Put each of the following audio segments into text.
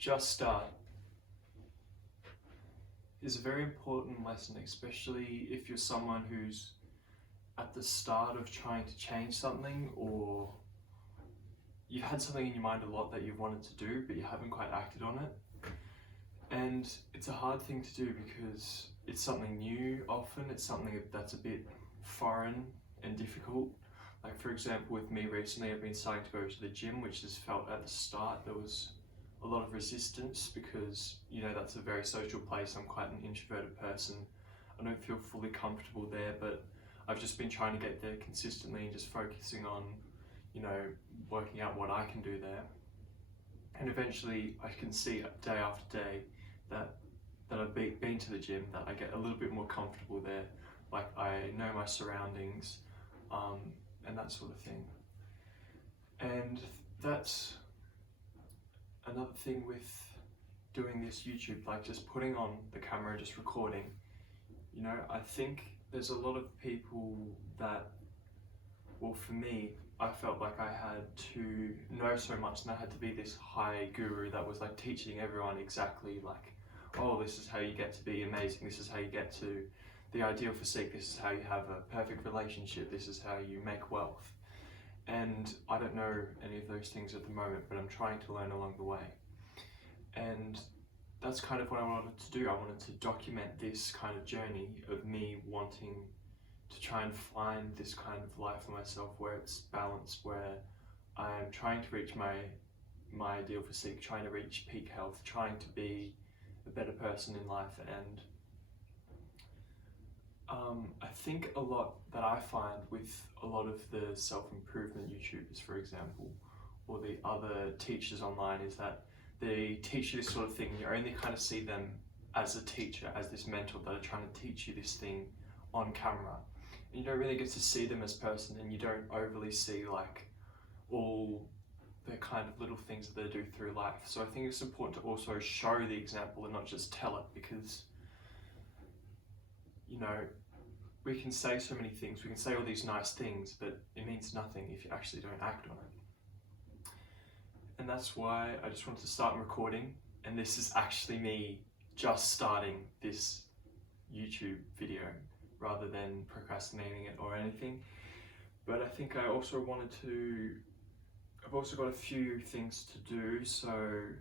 just start is a very important lesson, especially if you're someone who's at the start of trying to change something, or you've had something in your mind a lot that you've wanted to do but you haven't quite acted on it. And it's a hard thing to do because it's something new often, it's something that's a bit foreign and difficult. Like for example, with me recently, I've been starting to go to the gym, which has felt at the start there was a lot of resistance because, you know, that's a very social place. I'm quite an introverted person. I don't feel fully comfortable there, but I've just been trying to get there consistently and just focusing on, you know, working out what I can do there. And eventually I can see day after day that I've been to the gym, that I get a little bit more comfortable there. Like I know my surroundings, and that sort of thing. And that's another thing with doing this YouTube, like just putting on the camera and just recording. You know, I think there's a lot of people that, well for me, I felt like I had to know so much and I had to be this high guru that was like teaching everyone exactly like, oh, this is how you get to be amazing, this is how you get to the ideal physique, this is how you have a perfect relationship, this is how you make wealth. And I don't know any of those things at the moment, but I'm trying to learn along the way. And that's kind of what I wanted to do. I wanted to document this kind of journey of me wanting to try and find this kind of life for myself where it's balanced, where I'm trying to reach my ideal physique, trying to reach peak health, trying to be a better person in life. And I think a lot that I find with a lot of the self-improvement YouTubers, for example, or the other teachers online, is that they teach you this sort of thing. You only kind of see them as a teacher, as this mentor that are trying to teach you this thing on camera. And you don't really get to see them as person, and you don't overly see like all the kind of little things that they do through life. So I think it's important to also show the example and not just tell it, because, you know, we can say so many things, we can say all these nice things, but it means nothing if you actually don't act on it. And that's why I just wanted to start recording, and this is actually me just starting this YouTube video rather than procrastinating it or anything. But I think I also wanted to, I've also got a few things to do. So I'm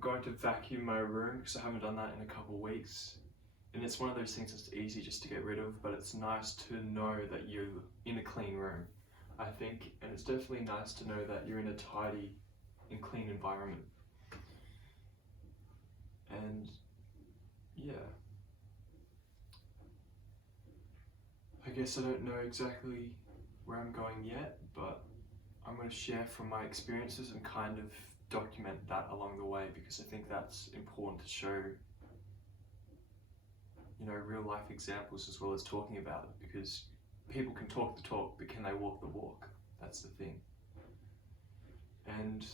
going to vacuum my room because I haven't done that in a couple of weeks. And it's one of those things that's easy just to get rid of, but it's nice to know that you're in a clean room, I think. And it's definitely nice to know that you're in a tidy and clean environment. And yeah, I guess I don't know exactly where I'm going yet, but I'm going to share from my experiences and kind of document that along the way, because I think that's important to show, you know, real life examples as well as talking about it, because people can talk the talk, but can they walk the walk? That's the thing. And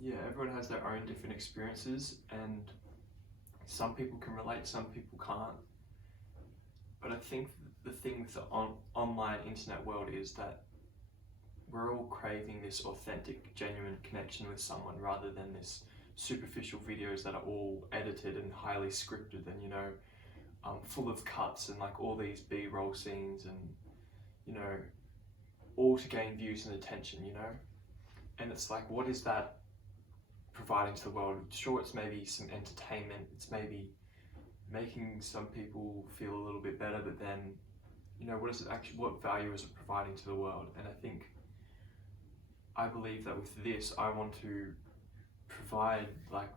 yeah, everyone has their own different experiences, and some people can relate, some people can't. But I think the thing with the online internet world is that we're all craving this authentic, genuine connection with someone, rather than this superficial videos that are all edited and highly scripted and, you know, full of cuts and like all these B-roll scenes and, you know, all to gain views and attention, you know? And it's like, what is that providing to the world? Sure, it's maybe some entertainment, it's maybe making some people feel a little bit better, but then, you know, what is it actually, what value is it providing to the world? And I believe that with this, I want to provide like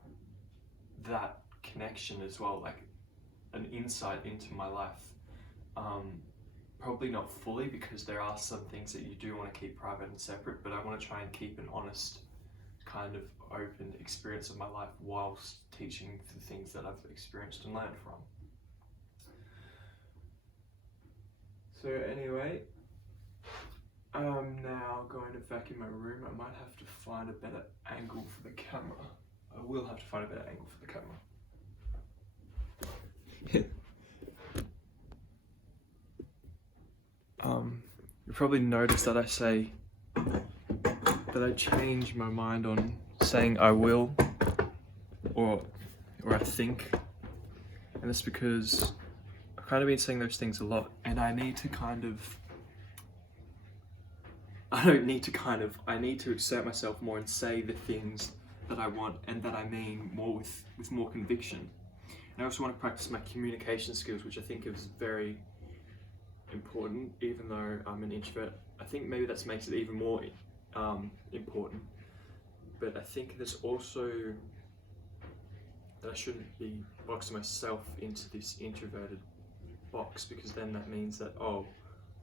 that connection as well, like an insight into my life. Probably not fully, because there are some things that you do want to keep private and separate, but I want to try and keep an honest, kind of open experience of my life whilst teaching the things that I've experienced and learned from. So anyway, I'm now going to vacuum my room. I might have to find a better angle for the camera. I will have to find a better angle for the camera. You probably noticed that I say that I changed my mind on saying I will or I think, and that's because I've kind of been saying those things a lot, and I need to I need to exert myself more and say the things that I want and that I mean more with more conviction. And I also want to practice my communication skills, which I think is very important, even though I'm an introvert. I think maybe that makes it even more important. But I think there's also that I shouldn't be boxing myself into this introverted box, because then that means that, oh,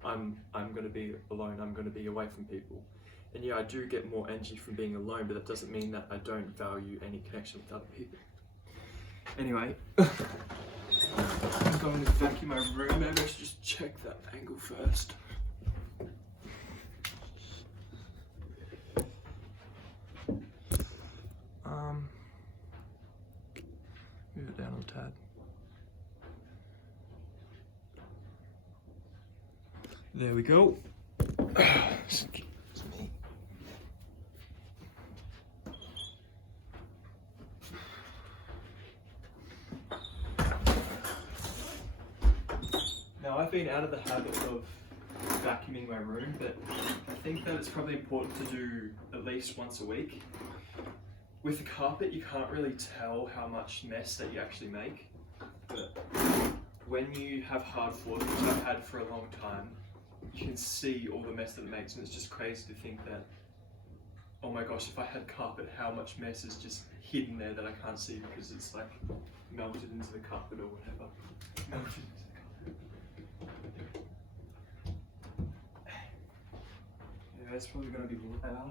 I'm going to be alone, I'm going to be away from people. And yeah, I do get more energy from being alone, but that doesn't mean that I don't value any connection with other people. Anyway, I'm going to vacuum my room. Maybe I should just check that angle first. Move it down a tad. There we go. Excuse me. Now, I've been out of the habit of vacuuming my room, but I think that it's probably important to do at least once a week. With a carpet, you can't really tell how much mess that you actually make, but when you have hard floors, which I've had for a long time, you can see all the mess that it makes, and it's just crazy to think that, oh my gosh, if I had carpet, how much mess is just hidden there that I can't see because it's like melted into the carpet or whatever. Melted into the carpet. Yeah, that's probably going to be loud.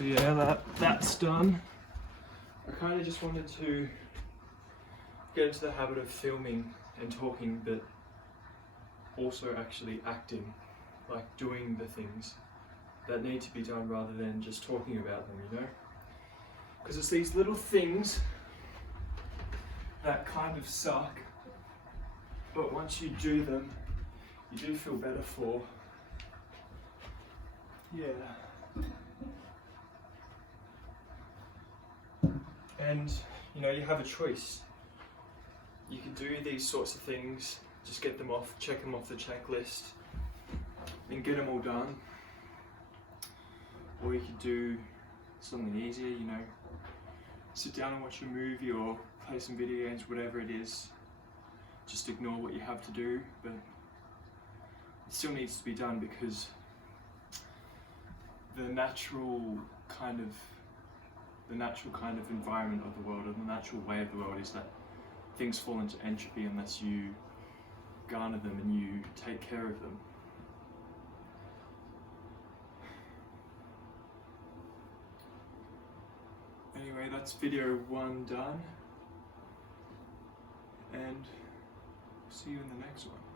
So yeah, that's done. I kind of just wanted to get into the habit of filming and talking, but also actually acting, like doing the things that need to be done rather than just talking about them, you know? Because it's these little things that kind of suck, but once you do them, you do feel better for. Yeah. And you know, you have a choice. You can do these sorts of things, just get them off, check them off the checklist, and get them all done. Or you could do something easier, you know, sit down and watch a movie or play some video games, whatever it is. Just ignore what you have to do, but it still needs to be done because the natural kind of environment of the world, or the natural way of the world, is that things fall into entropy unless you garner them and you take care of them. Anyway, that's video 1 done, and see you in the next one.